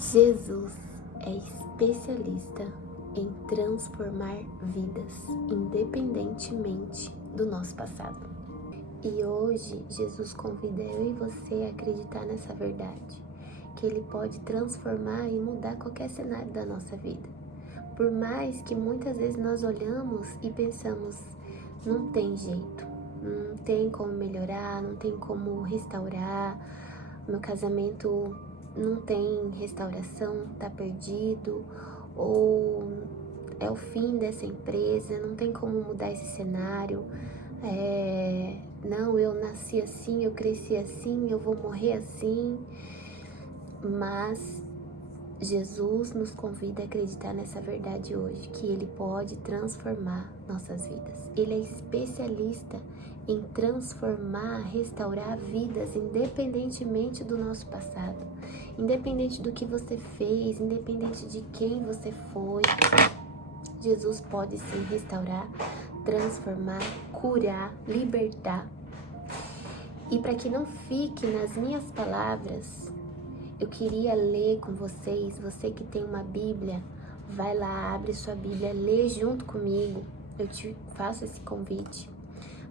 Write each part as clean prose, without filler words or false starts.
Jesus é especialista em transformar vidas, independentemente do nosso passado. E hoje, Jesus convida eu e você a acreditar nessa verdade, que Ele pode transformar e mudar qualquer cenário da nossa vida. Por mais que muitas vezes nós olhamos e pensamos, não tem jeito, não tem como melhorar, não tem como restaurar, meu casamento não tem restauração, tá perdido, ou é o fim dessa empresa, não tem como mudar esse cenário, não, eu nasci assim, eu cresci assim, eu vou morrer assim. Mas Jesus nos convida a acreditar nessa verdade hoje, que Ele pode transformar nossas vidas. Ele é especialista em transformar, restaurar vidas, independentemente do nosso passado, independente do que você fez, independente de quem você foi. Jesus pode sim restaurar, transformar, curar, libertar. E para que não fique nas minhas palavras, eu queria ler com vocês, você que tem uma Bíblia, vai lá, abre sua Bíblia, lê junto comigo. Eu te faço esse convite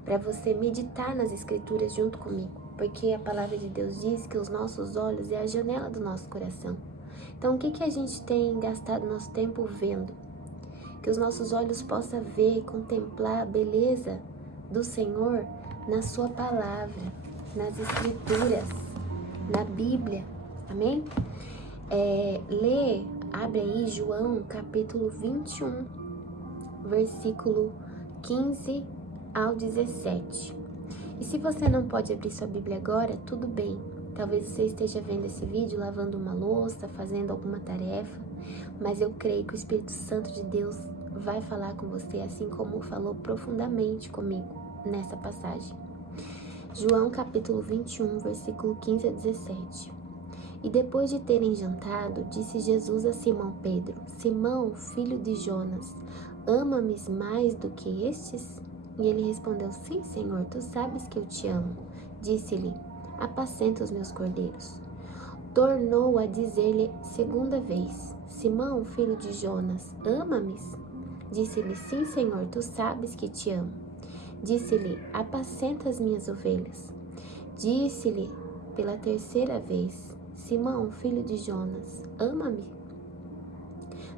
para você meditar nas Escrituras junto comigo, porque a palavra de Deus diz que os nossos olhos é a janela do nosso coração. Então, o que a gente tem gastado nosso tempo vendo? Que os nossos olhos possam ver, contemplar a beleza do Senhor na sua palavra, nas Escrituras, na Bíblia. Amém? Abre aí João capítulo 21, versículo 15 ao 17. E se você não pode abrir sua Bíblia agora, tudo bem. Talvez você esteja vendo esse vídeo lavando uma louça, fazendo alguma tarefa, mas eu creio que o Espírito Santo de Deus vai falar com você, assim como falou profundamente comigo nessa passagem. João capítulo 21, versículo 15 a 17. E depois de terem jantado, disse Jesus a Simão Pedro: Simão, filho de Jonas, ama-me mais do que estes? E ele respondeu: Sim, Senhor, tu sabes que eu te amo. Disse-lhe: Apacenta os meus cordeiros. Tornou a dizer-lhe segunda vez: Simão, filho de Jonas, ama-me? Disse-lhe: Sim, Senhor, tu sabes que te amo. Disse-lhe: Apacenta as minhas ovelhas. Disse-lhe pela terceira vez: Simão, filho de Jonas, ama-me?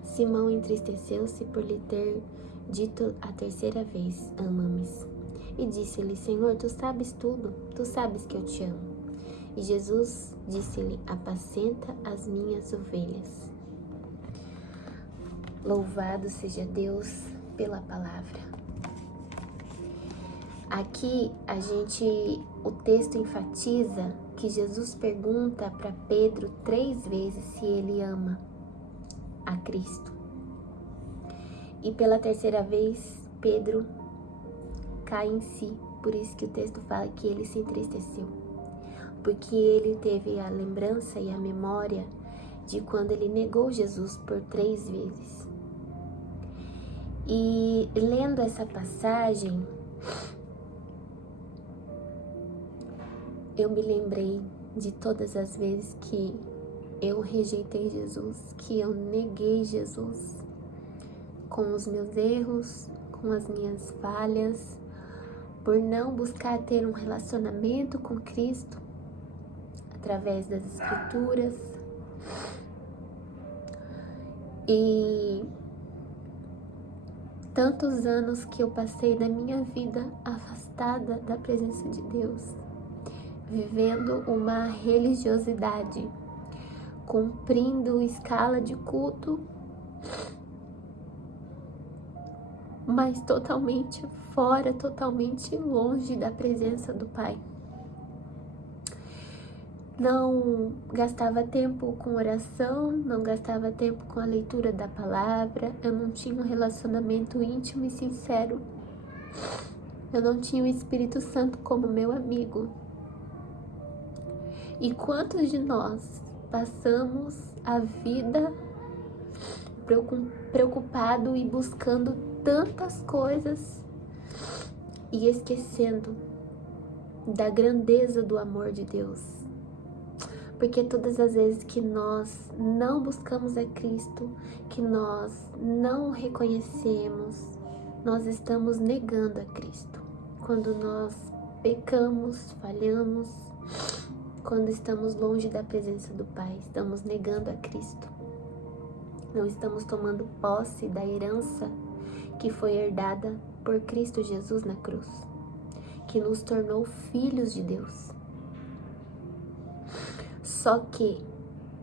Simão entristeceu-se por lhe ter dito a terceira vez: ama-me. E disse-lhe: Senhor, tu sabes tudo, tu sabes que eu te amo. E Jesus disse-lhe: apacenta as minhas ovelhas. Louvado seja Deus pela palavra. Aqui o texto enfatiza que Jesus pergunta para Pedro 3 vezes se ele ama a Cristo. E pela terceira vez, Pedro cai em si. Por isso que o texto fala que ele se entristeceu. Porque ele teve a lembrança e a memória de quando ele negou Jesus por 3 vezes. E lendo essa passagem, eu me lembrei de todas as vezes que eu rejeitei Jesus, que eu neguei Jesus, com os meus erros, com as minhas falhas, por não buscar ter um relacionamento com Cristo através das Escrituras. E tantos anos que eu passei na minha vida afastada da presença de Deus, vivendo uma religiosidade, cumprindo escala de culto, mas totalmente fora, totalmente longe da presença do Pai. Não gastava tempo com oração, não gastava tempo com a leitura da palavra, eu não tinha um relacionamento íntimo e sincero. Eu não tinha o Espírito Santo como meu amigo. E quantos de nós passamos a vida preocupado e buscando tantas coisas e esquecendo da grandeza do amor de Deus? Porque todas as vezes que nós não buscamos a Cristo, que nós não o reconhecemos, nós estamos negando a Cristo. Quando nós pecamos, falhamos, quando estamos longe da presença do Pai, estamos negando a Cristo. Não estamos tomando posse da herança que foi herdada por Cristo Jesus na cruz, que nos tornou filhos de Deus. Só que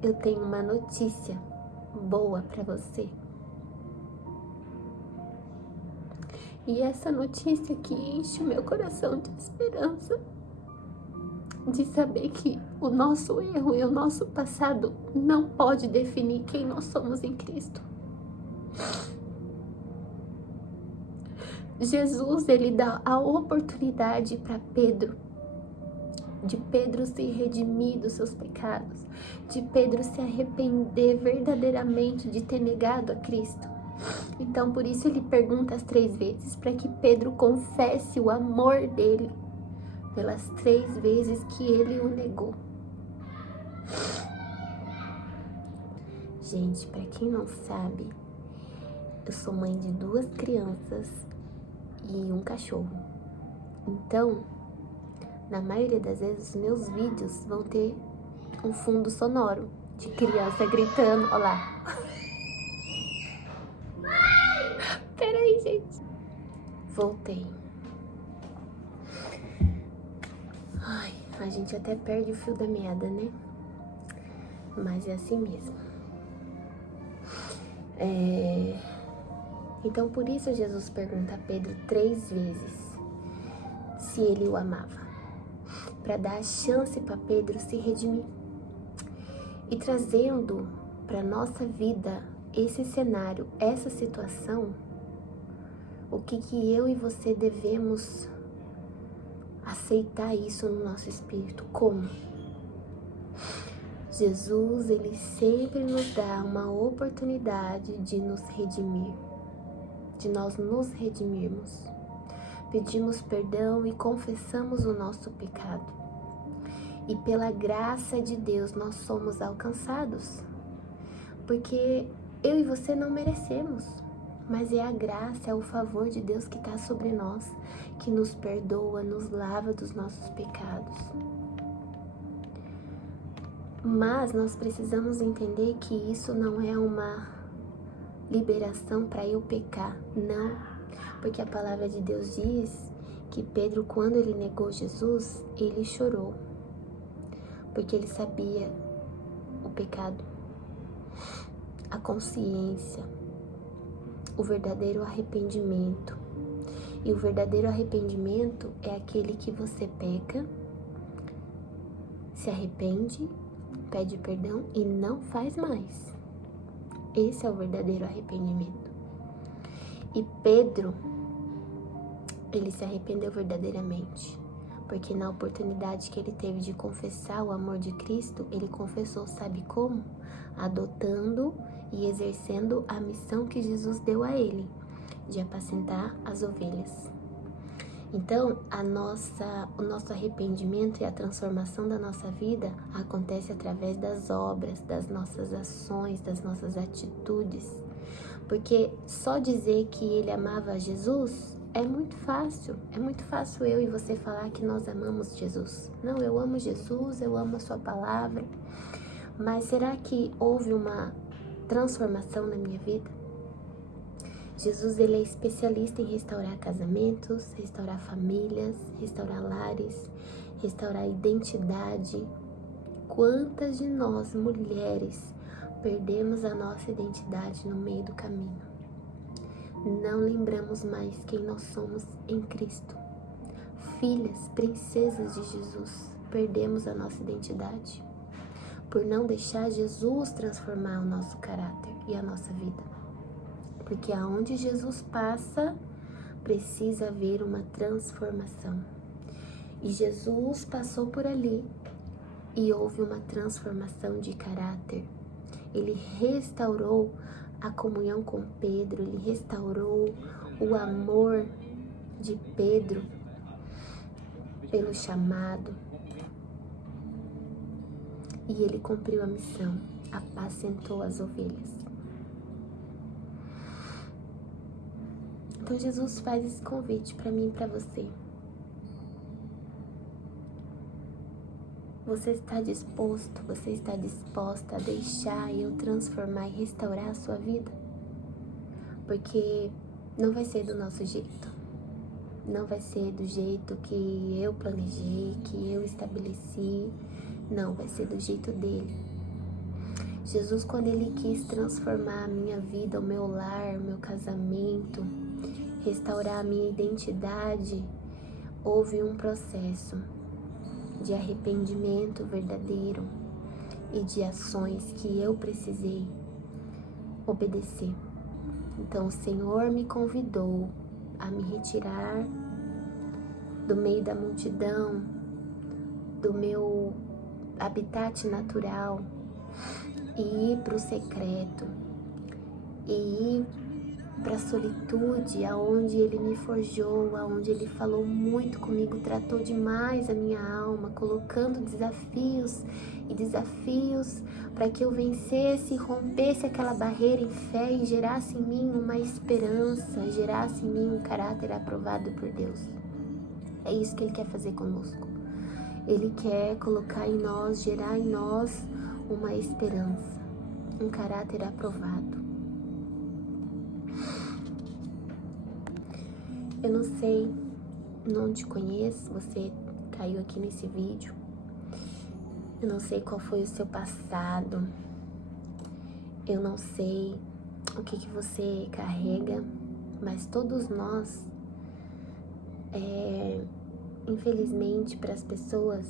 eu tenho uma notícia boa para você. E essa notícia que enche o meu coração de esperança, de saber que o nosso erro e o nosso passado não pode definir quem nós somos em Cristo. Jesus, ele dá a oportunidade para Pedro, de Pedro se redimir dos seus pecados, de Pedro se arrepender verdadeiramente de ter negado a Cristo. Então, por isso ele pergunta as 3 vezes, para que Pedro confesse o amor dele pelas 3 vezes que ele o negou. Gente, para quem não sabe, eu sou mãe de 2 crianças e um cachorro. Então, na maioria das vezes, os meus vídeos vão ter um fundo sonoro de criança gritando. Olha lá. Peraí, gente. Voltei. Ai, a gente até perde o fio da meada, né? Mas é assim mesmo. Então, por isso Jesus pergunta a Pedro 3 vezes se ele o amava, para dar a chance para Pedro se redimir. E trazendo para nossa vida esse cenário, essa situação, o que eu e você devemos aceitar isso no nosso espírito? Como? Jesus, ele sempre nos dá uma oportunidade de nos redimir, de nós nos redimirmos. Pedimos perdão e confessamos o nosso pecado. E pela graça de Deus nós somos alcançados. Porque eu e você não merecemos, mas é a graça, é o favor de Deus que está sobre nós, que nos perdoa, nos lava dos nossos pecados. Mas nós precisamos entender que isso não é uma liberação para eu pecar, não. Porque a palavra de Deus diz que Pedro, quando ele negou Jesus, ele chorou. Porque ele sabia o pecado, a consciência, o verdadeiro arrependimento. E o verdadeiro arrependimento é aquele que você peca, se arrepende, pede perdão e não faz mais. Esse é o verdadeiro arrependimento. E Pedro, ele se arrependeu verdadeiramente, porque na oportunidade que ele teve de confessar o amor de Cristo, ele confessou, sabe como? Adotando e exercendo a missão que Jesus deu a ele, de apacentar as ovelhas. Então, o nosso arrependimento e a transformação da nossa vida acontece através das obras, das nossas ações, das nossas atitudes. Porque só dizer que ele amava Jesus é muito fácil. É muito fácil eu e você falar que nós amamos Jesus. Não, eu amo Jesus, eu amo a sua palavra. Mas será que houve uma transformação na minha vida? Jesus, ele é especialista em restaurar casamentos, restaurar famílias, restaurar lares, restaurar identidade. Quantas de nós, mulheres, perdemos a nossa identidade no meio do caminho? Não lembramos mais quem nós somos em Cristo. Filhas, princesas de Jesus, perdemos a nossa identidade por não deixar Jesus transformar o nosso caráter e a nossa vida. Porque aonde Jesus passa, precisa haver uma transformação. E Jesus passou por ali e houve uma transformação de caráter. Ele restaurou a comunhão com Pedro, ele restaurou o amor de Pedro pelo chamado. e ele cumpriu a missão, apacentou as ovelhas. Então Jesus faz esse convite para mim e para você. Você está disposto, você está disposta a deixar eu transformar e restaurar a sua vida? Porque não vai ser do nosso jeito. Não vai ser do jeito que eu planejei, que eu estabeleci. Não, vai ser do jeito dele. Jesus, quando ele quis transformar a minha vida, o meu lar, o meu casamento, restaurar a minha identidade, houve um processo de arrependimento verdadeiro e de ações que eu precisei obedecer. Então o Senhor me convidou a me retirar do meio da multidão, do meu habitat natural, e ir para o secreto, e ir para a solitude, aonde Ele me forjou, aonde Ele falou muito comigo, tratou demais a minha alma, colocando desafios e desafios para que eu vencesse, rompesse aquela barreira em fé e gerasse em mim uma esperança, gerasse em mim um caráter aprovado por Deus. É isso que Ele quer fazer conosco. Ele quer colocar em nós, gerar em nós uma esperança, um caráter aprovado. Eu não sei, não te conheço, você caiu aqui nesse vídeo. Eu não sei qual foi o seu passado. Eu não sei o que você carrega, mas todos nós, infelizmente, para as pessoas,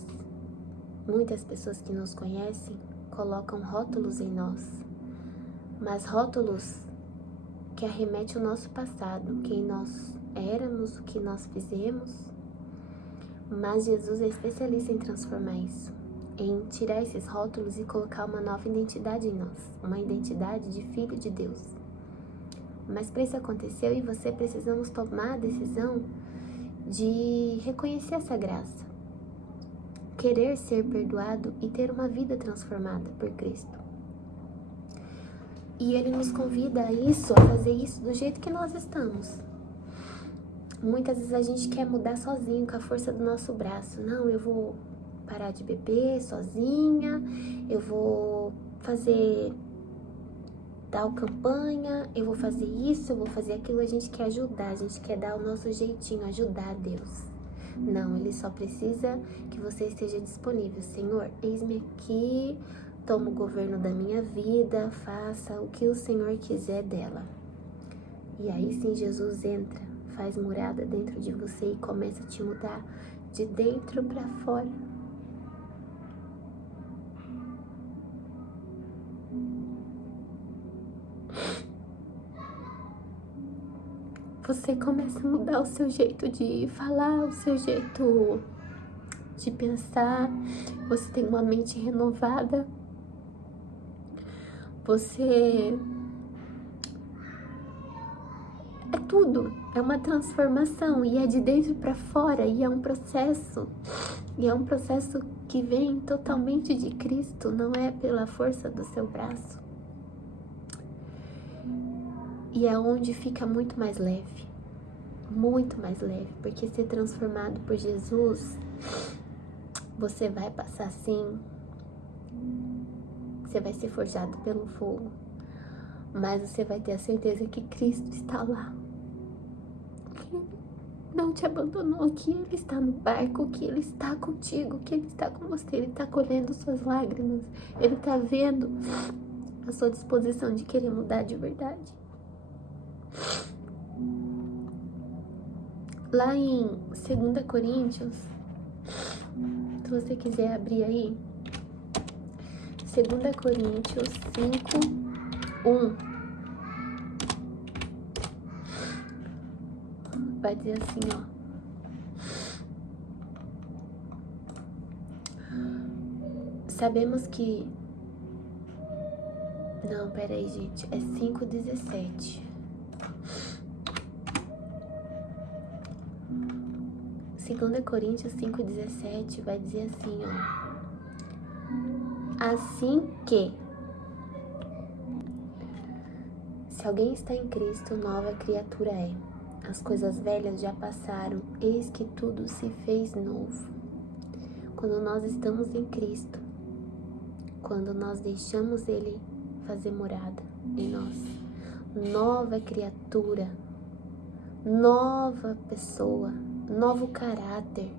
muitas pessoas que nos conhecem, colocam rótulos em nós, mas rótulos que arremetem ao nosso passado, quem nós éramos, o que nós fizemos. Mas Jesus é especialista em transformar isso, em tirar esses rótulos e colocar uma nova identidade em nós, uma identidade de filho de Deus. Mas para isso acontecer, eu e você precisamos tomar a decisão de reconhecer essa graça, querer ser perdoado e ter uma vida transformada por Cristo. E Ele nos convida a isso, a fazer isso do jeito que nós estamos. Muitas vezes a gente quer mudar sozinho, com a força do nosso braço. Não, eu vou parar de beber sozinha, eu vou fazer tal campanha, eu vou fazer isso, eu vou fazer aquilo. A gente quer ajudar, a gente quer dar o nosso jeitinho, ajudar Deus. Não, Ele só precisa que você esteja disponível. Senhor, eis-me aqui, toma o governo da minha vida, faça o que o Senhor quiser dela. E aí sim Jesus entra, faz morada dentro de você e começa a te mudar de dentro para fora. Você começa a mudar o seu jeito de falar, o seu jeito de pensar. Você tem uma mente renovada. Você... é tudo. É uma transformação. E é de dentro para fora. E é um processo. E é um processo que vem totalmente de Cristo. Não é pela força do seu braço. E é onde fica muito mais leve. Muito mais leve. Porque ser transformado por Jesus, você vai passar assim. Você vai ser forjado pelo fogo. Mas você vai ter a certeza que Cristo está lá. Que Ele não te abandonou. Que Ele está no barco. Que Ele está contigo. Que Ele está com você. Ele está colhendo suas lágrimas. Ele está vendo a sua disposição de querer mudar de verdade. Lá em 2 Coríntios, se você quiser abrir aí, 2 Coríntios 5:1, vai dizer assim, ó: sabemos que... Não, peraí, gente, é 5:17. 2 Coríntios 5:17 vai dizer assim, ó: Assim que, se alguém está em Cristo, nova criatura é. As coisas velhas já passaram, eis que tudo se fez novo. Quando nós estamos em Cristo, quando nós deixamos Ele fazer morada em nós, nova criatura, nova pessoa, novo caráter.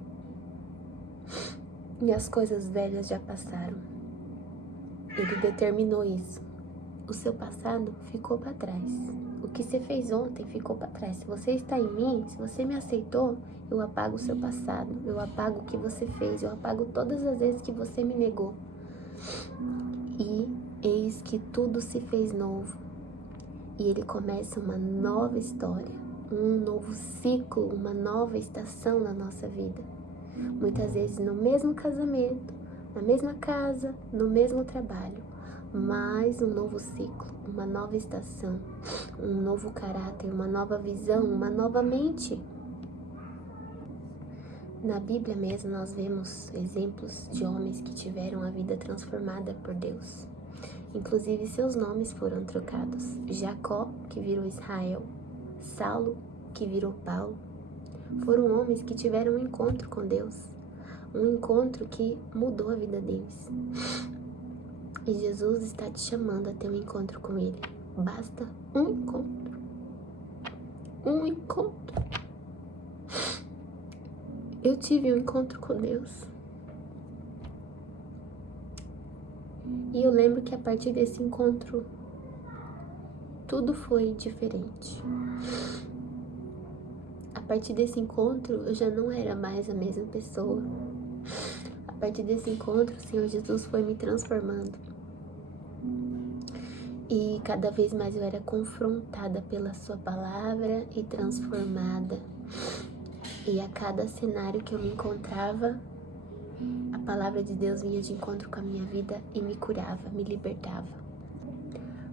E as coisas velhas já passaram. Ele determinou isso. O seu passado ficou para trás. O que você fez ontem ficou para trás. Se você está em mim, se você me aceitou, eu apago o seu passado. Eu apago o que você fez. Eu apago todas as vezes que você me negou. E eis que tudo se fez novo. E ele começa uma nova história, um novo ciclo, uma nova estação na nossa vida. Muitas vezes no mesmo casamento, na mesma casa, no mesmo trabalho. Mais um novo ciclo, uma nova estação, um novo caráter, uma nova visão, uma nova mente. Na Bíblia mesmo nós vemos exemplos de homens que tiveram a vida transformada por Deus. Inclusive seus nomes foram trocados. Jacó, que virou Israel. Saulo, que virou Paulo. Foram homens que tiveram um encontro com Deus. Um encontro que mudou a vida deles. E Jesus está te chamando a ter um encontro com Ele. Basta um encontro. Um encontro. Eu tive um encontro com Deus. E eu lembro que a partir desse encontro, tudo foi diferente. A partir desse encontro, eu já não era mais a mesma pessoa. A partir desse encontro, o Senhor Jesus foi me transformando. E cada vez mais eu era confrontada pela sua palavra e transformada. E a cada cenário que eu me encontrava, a palavra de Deus vinha de encontro com a minha vida e me curava, me libertava.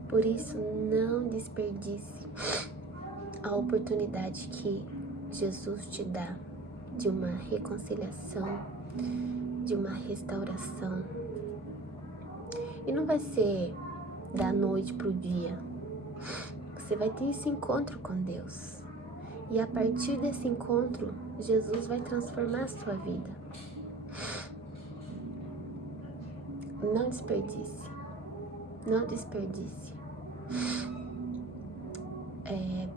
Por isso, não desperdice a oportunidade que Jesus te dá de uma reconciliação, de uma restauração. E não vai ser da noite para o dia. Você vai ter esse encontro com Deus. E a partir desse encontro, Jesus vai transformar a sua vida. Não desperdice. Não desperdice.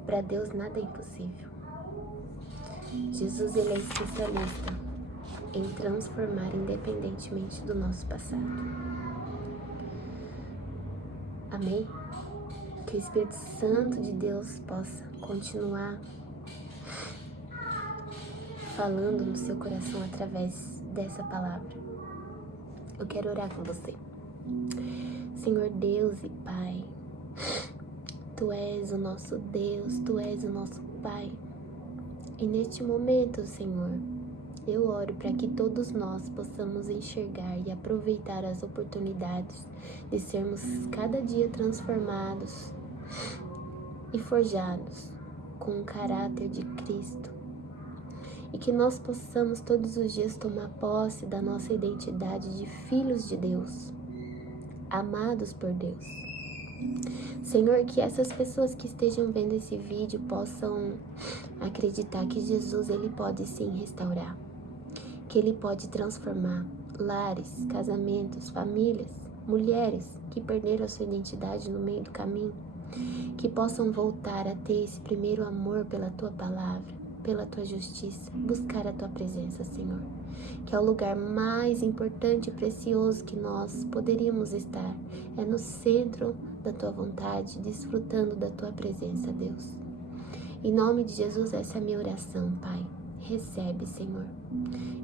Para Deus nada é impossível. Jesus, ele é especialista em transformar independentemente do nosso passado. Amém? Que o Espírito Santo de Deus possa continuar falando no seu coração através dessa palavra. Eu quero orar com você. Senhor Deus e Pai, Tu és o nosso Deus, Tu és o nosso Pai. E neste momento, Senhor, eu oro para que todos nós possamos enxergar e aproveitar as oportunidades de sermos cada dia transformados e forjados com o caráter de Cristo. E que nós possamos todos os dias tomar posse da nossa identidade de filhos de Deus, amados por Deus. Senhor, que essas pessoas que estejam vendo esse vídeo possam acreditar que Jesus, ele pode sim restaurar, que ele pode transformar lares, casamentos, famílias, mulheres que perderam a sua identidade no meio do caminho, que possam voltar a ter esse primeiro amor pela Tua palavra, pela Tua justiça, buscar a Tua presença, Senhor, que é o lugar mais importante e precioso que nós poderíamos estar, é no centro da Tua vontade, desfrutando da Tua presença, Deus. Em nome de Jesus, essa é a minha oração, Pai. Recebe, Senhor.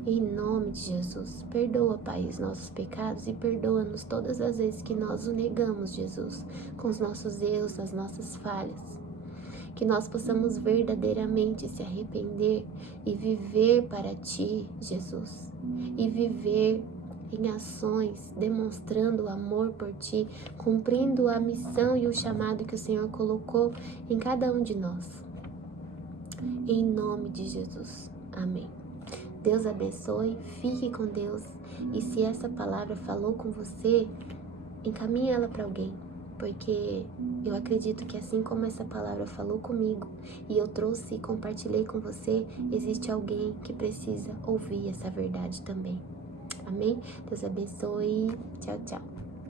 Em nome de Jesus, perdoa, Pai, os nossos pecados e perdoa-nos todas as vezes que nós o negamos, Jesus, com os nossos erros, as nossas falhas. Que nós possamos verdadeiramente se arrepender e viver para Ti, Jesus. E viver em ações, demonstrando o amor por Ti, cumprindo a missão e o chamado que o Senhor colocou em cada um de nós. Em nome de Jesus. Amém. Deus abençoe, fique com Deus E se essa palavra falou com você, encaminhe ela para alguém. Porque eu acredito que assim como essa palavra falou comigo e eu trouxe e compartilhei com você, existe alguém que precisa ouvir essa verdade também. Amém? Deus abençoe. Tchau, tchau.